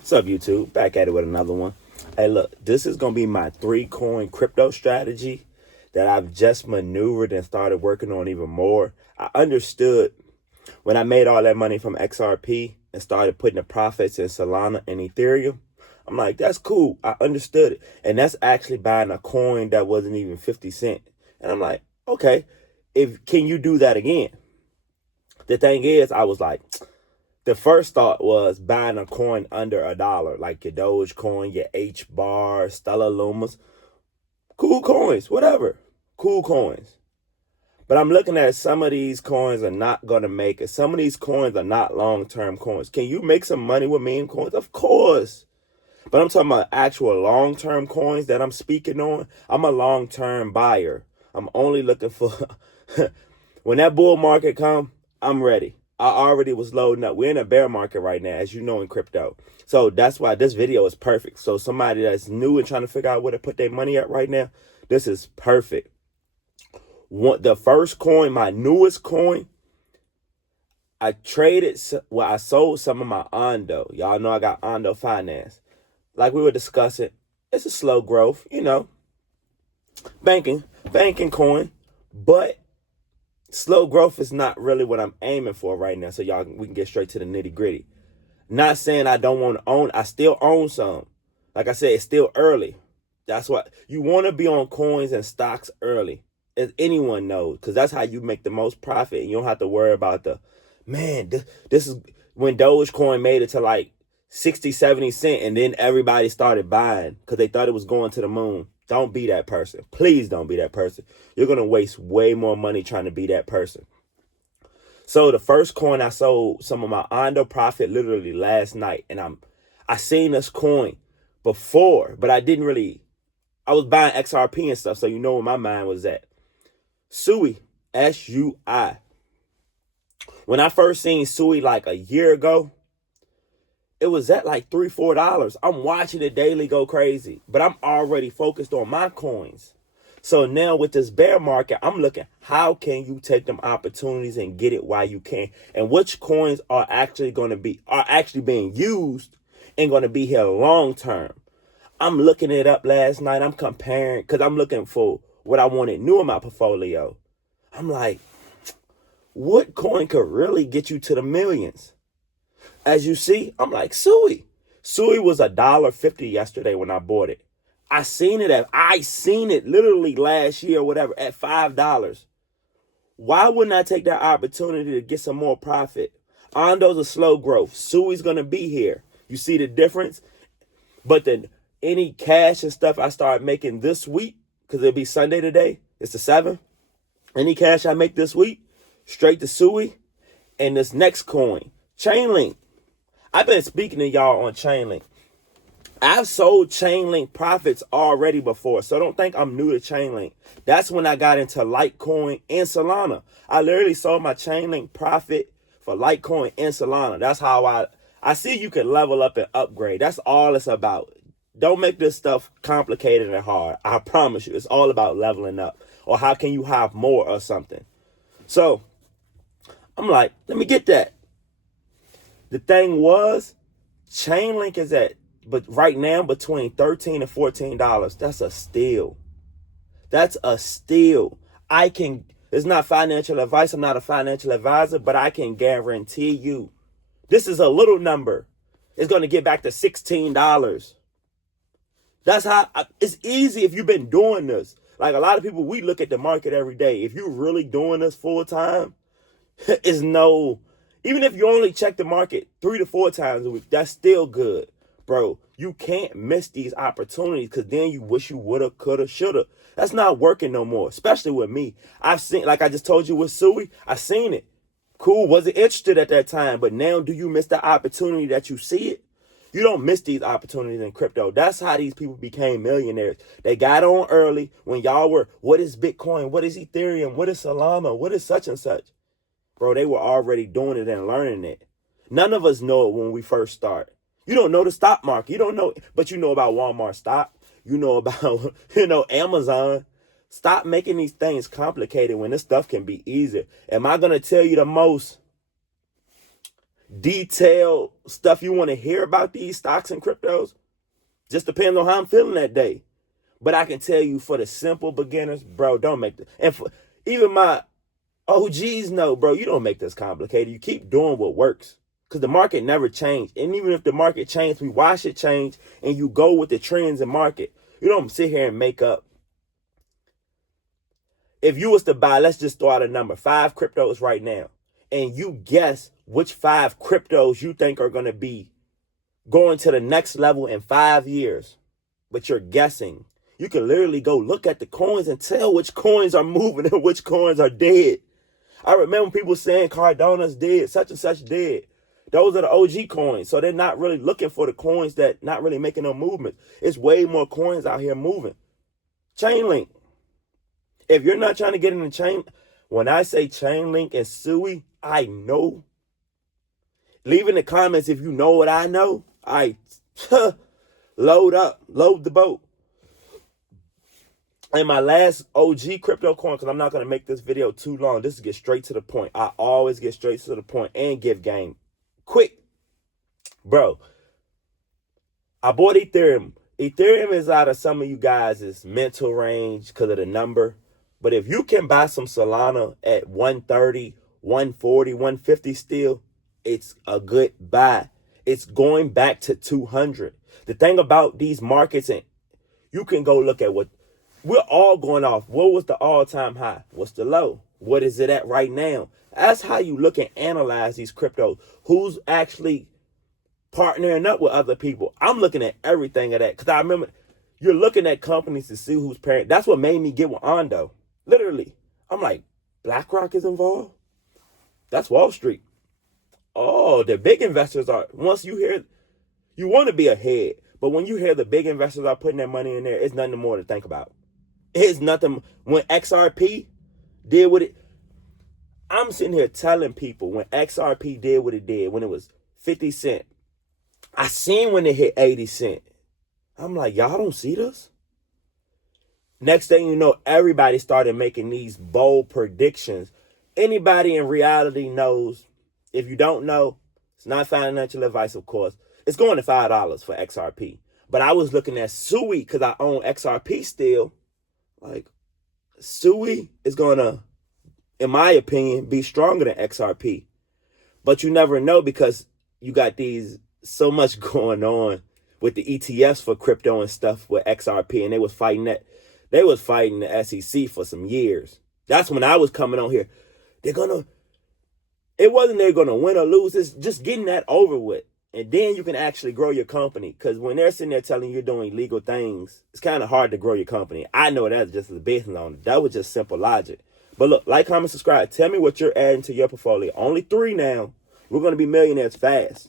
What's up, YouTube? Back at it with another one. Hey, look, this is going to be my 3-coin crypto strategy that I've just maneuvered and started working on even more. I understood when I made all that money from XRP and started putting the profits in Solana and Ethereum. I'm like, that's cool. I understood it. And that's actually buying a coin that wasn't even 50 cents. And I'm like, okay, can you do that again? The thing is, I was like, the first thought was buying a coin under $1, like your Dogecoin, your H bar, Stellar Lumas. Cool coins, whatever. Cool coins. But I'm looking at some of these coins are not going to make it. Some of these coins are not long-term coins. Can you make some money with meme coins? Of course. But I'm talking about actual long-term coins that I'm speaking on. I'm a long-term buyer. I'm only looking for when that bull market come, I'm ready. I already was loading up. We're in a bear market right now, as you know, in crypto. So that's why this video is perfect. So somebody that's new and trying to figure out where to put their money at right now, this is perfect. The first coin, my newest coin, I sold some of my Ondo. Y'all know I got Ondo Finance. Like we were discussing, it's a slow growth, banking coin, but slow growth is not really what I'm aiming for right now. So we can get straight to the nitty gritty. Not saying I don't want to own. I still own some. Like I said, it's still early. That's what you want to be on coins and stocks early, as anyone knows, because that's how you make the most profit. And you don't have to worry about this is when Dogecoin made it to like 60, 70 cents. And then everybody started buying because they thought it was going to the moon. Don't be that person. Please don't be that person. You're going to waste way more money trying to be that person. So the first coin I sold some of my Ondo profit literally last night. And I seen this coin before, but I was buying XRP and stuff. So you know where my mind was at. SUI, SUI. When I first seen SUI like a year ago, it was at like $3, $4. I'm watching it daily go crazy, but I'm already focused on my coins. So now with this bear market, I'm looking, how can you take them opportunities and get it while you can? And which coins are actually being used and going to be here long term? I'm looking it up last night. I'm comparing because I'm looking for what I wanted new in my portfolio. I'm like, what coin could really get you to the millions? As you see, I'm like, SUI. SUI was $1.50 yesterday when I bought it. I seen it literally last year or whatever at $5. Why wouldn't I take that opportunity to get some more profit? Ondo's a slow growth. SUI's gonna be here. You see the difference? But then any cash and stuff I start making this week, because it'll be Sunday today, it's the 7th. Any cash I make this week, straight to SUI and this next coin, Chainlink. I've been speaking to y'all on Chainlink. I've sold Chainlink profits already before, so don't think I'm new to Chainlink. That's when I got into Litecoin and Solana. I literally sold my Chainlink profit for Litecoin and Solana. That's how I see you can level up and upgrade. That's all it's about. Don't make this stuff complicated and hard. I promise you, it's all about leveling up. Or how can you have more or something? So I'm like, let me get that. The thing was, Chainlink is but right now between $13 and $14. That's a steal. That's a steal. It's not financial advice. I'm not a financial advisor, but I can guarantee you, this is a little number. It's going to get back to $16. That's how it's easy if you've been doing this. Like a lot of people, we look at the market every day. If you're really doing this full time, even if you only check the market 3 to 4 times a week, that's still good, bro. You can't miss these opportunities because then you wish you woulda, coulda, shoulda. That's not working no more, especially with me. I've seen, like I just told you with SUI, I seen it. Cool, wasn't interested at that time, but now do you miss the opportunity that you see it? You don't miss these opportunities in crypto. That's how these people became millionaires. They got on early when y'all were, what is Bitcoin? What is Ethereum? What is Solana? What is such and such? Bro, they were already doing it and learning it. None of us know it when we first start. You don't know the stock market. You don't know, but you know about Walmart stock. You know about, Amazon. Stop making these things complicated when this stuff can be easier. Am I going to tell you the most detailed stuff you want to hear about these stocks and cryptos. Just depends on how I'm feeling that day. But I can tell you, for the simple beginners, bro, don't make this. And for even my OGs know, bro, you don't make this complicated. You keep doing what works. Because the market never changed. And even if the market changed, we watch it change and you go with the trends in market. You don't sit here and make up. If you was to buy, let's just throw out a number, 5 cryptos right now, and you guess which 5 cryptos you think are going to be going to the next level in 5 years, but you're guessing. You can literally go look at the coins and tell which coins are moving and which coins are dead. I remember people saying Cardano's dead, such and such dead. Those are the OG coins. So they're not really looking for the coins that not really making no movement. It's way more coins out here moving. Chainlink. If you're not trying to get in the chain, when I say Chainlink and Sui, I know. Leave in the comments if you know what I know. Load up, load the boat. And my last OG crypto coin, because I'm not going to make this video too long. This is get straight to the point. I always get straight to the point and give game quick. Bro, I bought Ethereum. Ethereum is out of some of you guys' mental range because of the number. But if you can buy some Solana at 130, 140, 150 still, it's a good buy. It's going back to 200. The thing about these markets, and you can go look at what we're all going off. What was the all-time high? What's the low? What is it at right now? That's how you look and analyze these cryptos. Who's actually partnering up with other people? I'm looking at everything of that because I remember you're looking at companies to see who's parent. That's what made me get with Ondo. Literally, I'm like, BlackRock is involved? That's Wall Street. Oh, the big investors are, once you hear, you want to be ahead. But when you hear the big investors are putting their money in there, it's nothing more to think about. It's nothing. When XRP did what it, I'm sitting here telling people when XRP did what it did, when it was 50 cents, I seen when it hit 80 cents. I'm like, y'all don't see this? Next thing you know, everybody started making these bold predictions. Anybody in reality knows. If you don't know, it's not financial advice, of course. It's going to $5 for XRP. But I was looking at Sui because I own XRP still. Like, Sui is going to, in my opinion, be stronger than XRP. But you never know because you got these so much going on with the ETFs for crypto and stuff with XRP. And they was fighting that. They was fighting the SEC for some years. That's when I was coming on here. It wasn't they're going to win or lose. It's just getting that over with. And then you can actually grow your company. Because when they're sitting there telling you you're doing illegal things, it's kind of hard to grow your company. I know that's just a business owner. That was just simple logic. But look, like, comment, subscribe. Tell me what you're adding to your portfolio. Only 3 now. We're going to be millionaires fast.